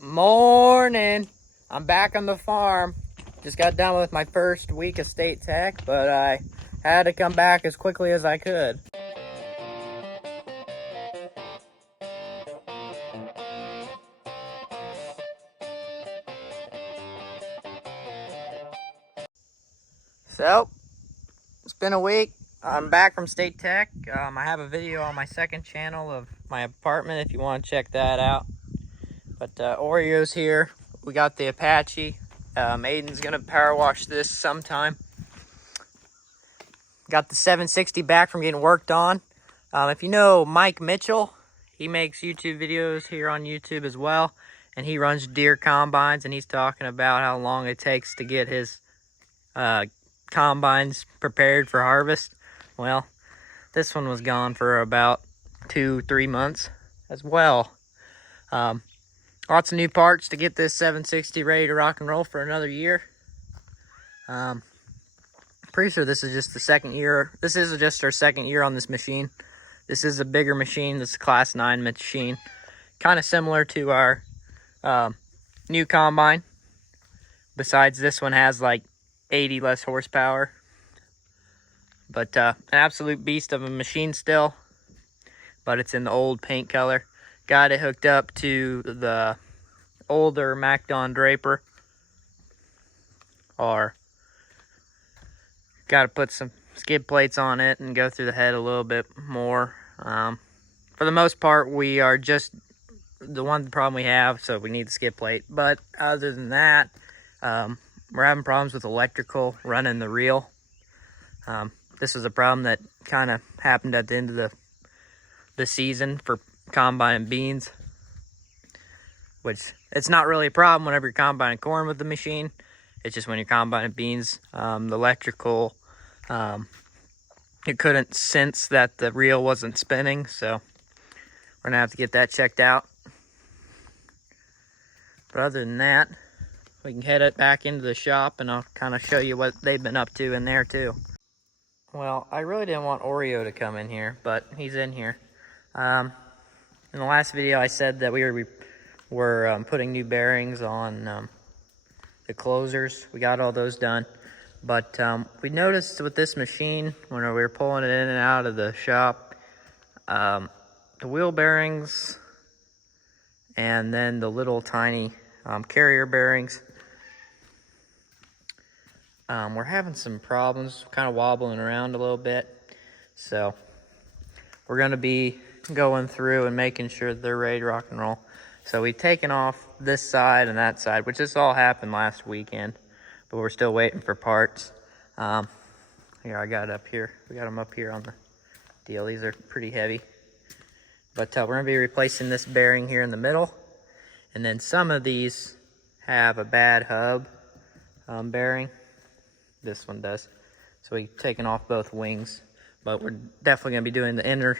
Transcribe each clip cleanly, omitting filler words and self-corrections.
Morning. I'm back on the farm. Just got done with my first week of state tech, but I had to come back as quickly as I could. So, it's been a week. I'm back from state tech. I have a video on my second channel of my apartment if you want to check that out. But Oreo's here. We got the Apache. Aden's gonna power wash this sometime. Got the 760 back from getting worked on. If you know Mike Mitchell, he makes YouTube videos here on YouTube as well. And he runs Deere combines, and he's talking about how long it takes to get his combines prepared for harvest. Well, this one was gone for about 2-3 months as well. Lots of new parts to get this 760 ready to rock and roll for another year. Pretty sure this is just the second year. This is just our second year on this machine. This is a bigger machine. This is a Class 9 machine. Kind of similar to our new combine. Besides, this one has like 80 less horsepower. But an absolute beast of a machine still. But it's in the old paint color. Got it hooked up to the older MacDon Draper. Or got to put some skid plates on it and go through the head a little bit more. For the most part, we are just the one problem we have, so we need the skid plate. But other than that, we're having problems with electrical running the reel. This was a problem that kind of happened at the end of the season for combining beans, which it's not really a problem whenever you're combining corn with the machine. It's just when you're combining beans, the electrical, it couldn't sense that the reel wasn't spinning, so we're gonna have to get that checked out. But other than that, we can head it back into the shop and I'll kind of show you what they've been up to in there too. Well, I really didn't want Oreo to come in here, but he's in here. In the last video, I said that we were putting new bearings on the closers. We got all those done. But we noticed with this machine, when we were pulling it in and out of the shop, the wheel bearings and then the little tiny carrier bearings, we're having some problems, kind of wobbling around a little bit. So we're going to be going through and making sure they're ready to rock and roll. So we've taken off this side and that side, which this all happened last weekend, but we're still waiting for parts. Here, I got it up here. We got them up here on the deal. These are pretty heavy. But we're going to be replacing this bearing here in the middle. And then some of these have a bad hub bearing. This one does. So we've taken off both wings. But we're definitely going to be doing the inner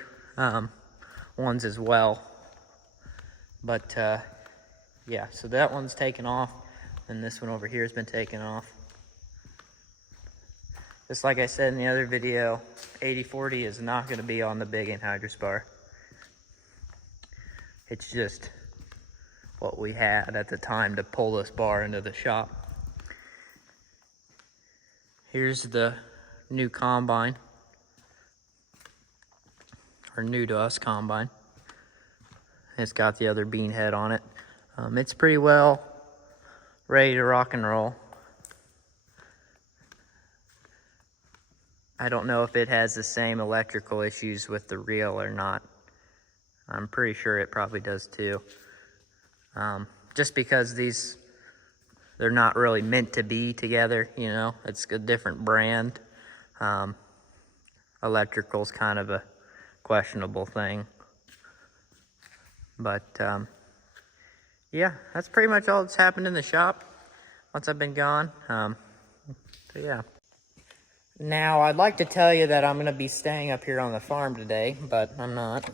ones as well. But yeah, so that one's taken off, and this one over here has been taken off. Just like I said in the other video, 8040 is not going to be on the big anhydrous bar. It's just what we had at the time to pull this bar into the shop. Here's the new combine, or new to us combine. It's got the other bean head on it. It's pretty well ready to rock and roll. I don't know if it has the same electrical issues with the reel or not. I'm pretty sure it probably does too. Just because they're not really meant to be together, you know. It's a different brand. Electrical's kind of a questionable thing. But yeah, that's pretty much all that's happened in the shop once I've been gone. So yeah. Now, I'd like to tell you that I'm going to be staying up here on the farm today, but I'm not.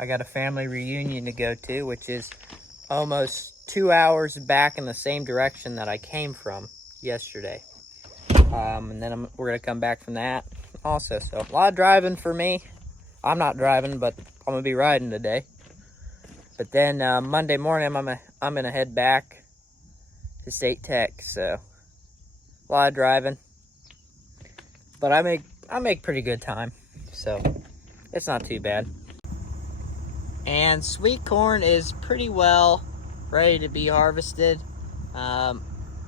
I got a family reunion to go to, which is almost 2 hours back in the same direction that I came from yesterday. And then we're going to come back from that also. So, a lot of driving for me. I'm not driving, but I'm going to be riding today. But then Monday morning, I'm gonna head back to State Tech. So a lot of driving, but I make pretty good time, so it's not too bad. And sweet corn is pretty well ready to be harvested.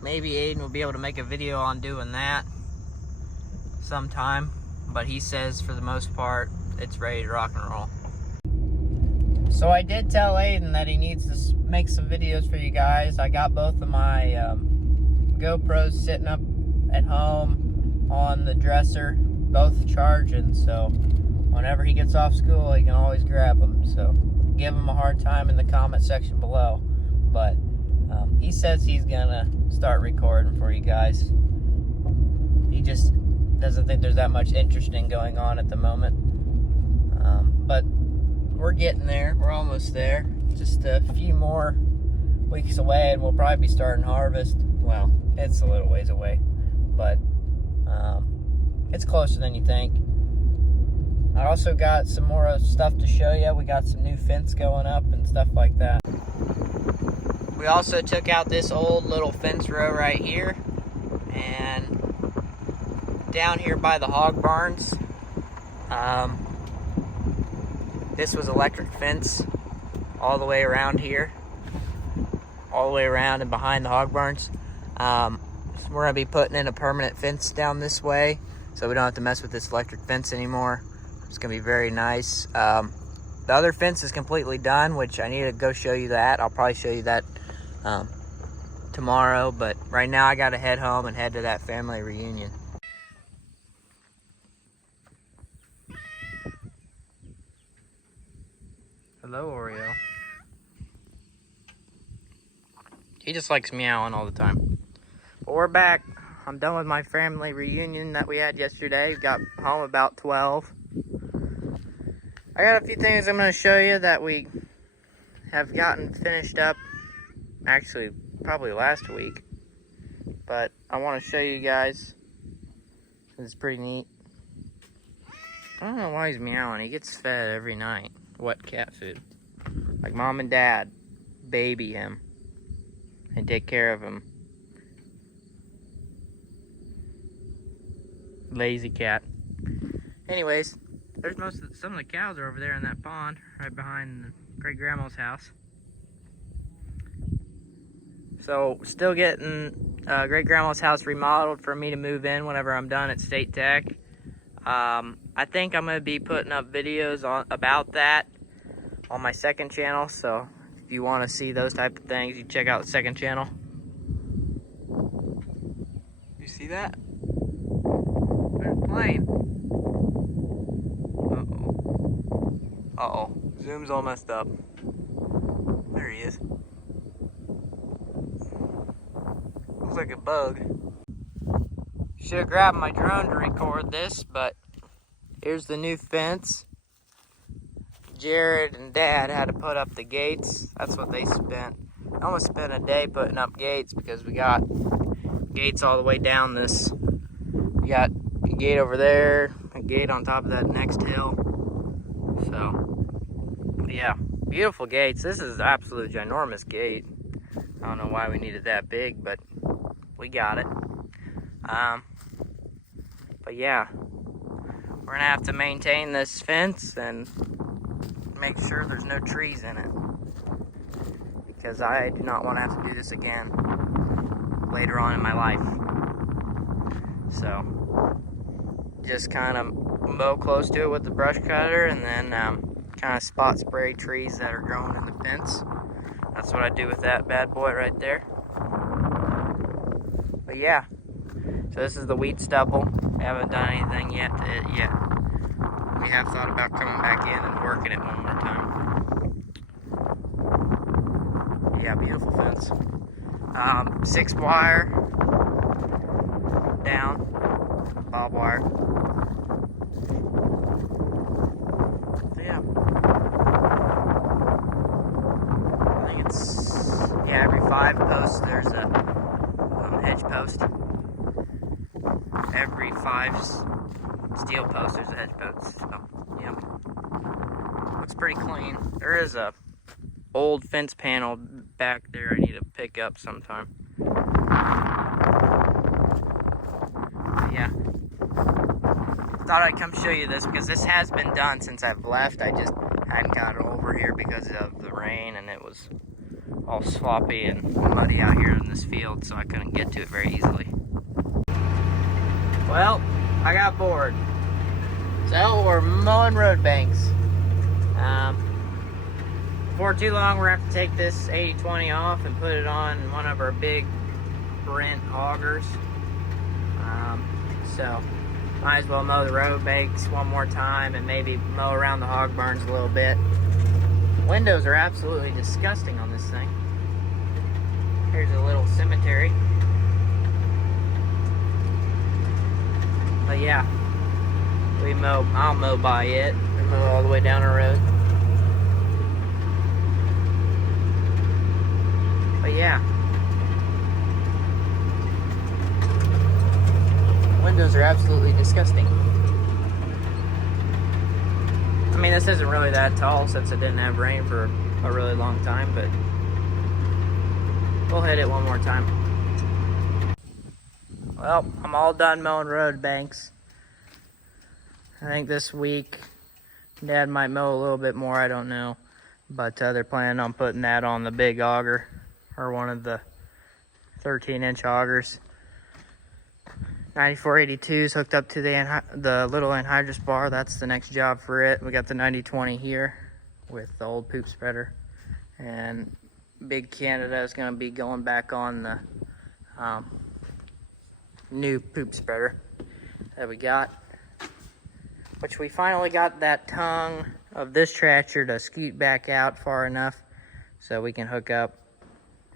Maybe Aden will be able to make a video on doing that sometime, but he says for the most part it's ready to rock and roll. So I did tell Aden that he needs to make some videos for you guys. I got both of my GoPros sitting up at home on the dresser, both charging, so whenever he gets off school he can always grab them. So give him a hard time in the comment section below, but he says he's gonna start recording for you guys. He just doesn't think there's that much interesting going on at the moment, but we're getting there. We're almost there. Just a few more weeks away and we'll probably be starting harvest. Well, it's a little ways away, but it's closer than you think. I also got some more stuff to show you. We got some new fence going up and stuff like that. We also took out this old little fence row right here, and down here by the hog barns, this was electric fence all the way around here, all the way around and behind the hog barns. So we're gonna be putting in a permanent fence down this way, so we don't have to mess with this electric fence anymore. It's gonna be very nice. The other fence is completely done, which I need to go show you that. I'll probably show you that tomorrow, but right now I gotta head home and head to that family reunion. Hello, Oreo. He just likes meowing all the time. But we're back. I'm done with my family reunion that we had yesterday. Got home about 12. I got a few things I'm going to show you that we have gotten finished up, actually probably last week, but I want to show you guys. It's pretty neat. I don't know why he's meowing. He gets fed every night wet cat food. Like mom and dad baby him and take care of him. Lazy cat. Anyways, there's some of the cows are over there in that pond right behind great grandma's house. So still getting great grandma's house remodeled for me to move in whenever I'm done at State Tech. I think I'm going to be putting up videos about that on my second channel, so if you want to see those type of things, you check out the second channel. You see that? There's a plane. Uh-oh. Zoom's all messed up. There he is. Looks like a bug. Should have grabbed my drone to record this, but here's the new fence. Jared and Dad had to put up the gates. That's what they spent. I almost spent a day putting up gates because we got gates all the way down this. We got a gate over there, a gate on top of that next hill. So, yeah, beautiful gates. This is an absolute ginormous gate. I don't know why we needed that big, but we got it. But yeah, we're gonna have to maintain this fence and make sure there's no trees in it, because I do not want to have to do this again later on in my life. So just kind of mow close to it with the brush cutter, and then kind of spot spray trees that are growing in the fence. That's what I do with that bad boy right there. But yeah, so this is the wheat stubble. We haven't done anything yet to it yet. We have thought about coming back in and working it one more time. Yeah, beautiful fence. 6 wire down, bob wire. So yeah. I think it's, yeah, every 5 posts there's a hedge post. Every 5 steel posts there's a hedge post. So, yeah. Looks pretty clean. There is a old fence panel back there I need to pick up sometime. Yeah. Thought I'd come show you this because this has been done since I've left. I just hadn't got it over here because of the rain, and it was all sloppy and muddy out here in this field, so I couldn't get to it very easily. Well, I got bored. So we're mowing road banks. Before too long, we're gonna have to take this 80/20 off and put it on one of our big Brent augers. So might as well mow the road banks one more time and maybe mow around the hog barns a little bit. Windows are absolutely disgusting on this thing. Here's a little cemetery. But yeah, I'll mow by it and mow all the way down the road. But yeah, windows are absolutely disgusting. I mean, this isn't really that tall since it didn't have rain for a really long time, but we'll hit it one more time. Well, I'm all done mowing road banks. I think this week Dad might mow a little bit more, I don't know. But they're planning on putting that on the big auger, or one of the 13-inch augers. 9482 is hooked up to the little anhydrous bar. That's the next job for it. We got the 9020 here with the old poop spreader. And Big Canada is going to be going back on the new poop spreader that we got, which we finally got that tongue of this tractor to scoot back out far enough so we can hook up,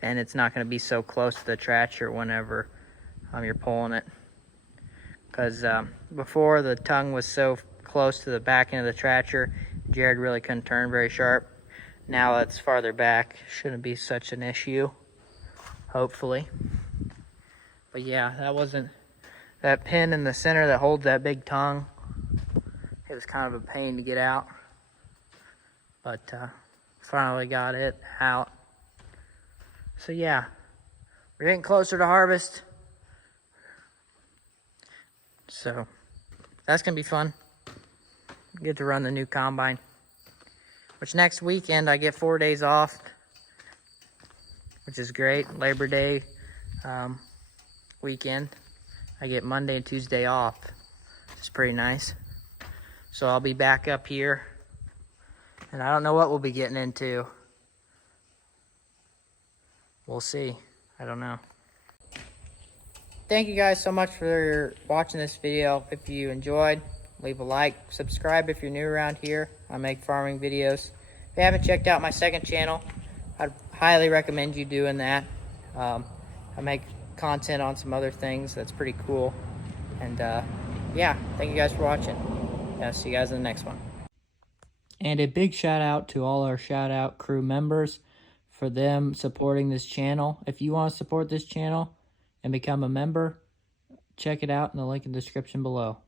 and it's not going to be so close to the tractor whenever you're pulling it, because before the tongue was so close to the back end of the tractor, Jared really couldn't turn very sharp. Now that it's farther back, shouldn't be such an issue, hopefully. But yeah, that pin in the center that holds that big tongue, it was kind of a pain to get out. But finally got it out. So yeah, we're getting closer to harvest. So that's gonna be fun. Get to run the new combine. Which next weekend I get 4 days off, which is great. Labor Day weekend. I get Monday and Tuesday off. It's pretty nice. So I'll be back up here, and I don't know what we'll be getting into. We'll see. I don't know. Thank you guys so much for watching this video. If you enjoyed, leave a like, subscribe if you're new around here. I make farming videos. If you haven't checked out my second channel, I'd highly recommend you doing that. I make content on some other things that's pretty cool. And yeah, thank you guys for watching. I'll see you guys in the next one. And a big shout out to all our shout out crew members for them supporting this channel. If you want to support this channel and become a member, check it out in the link in the description below.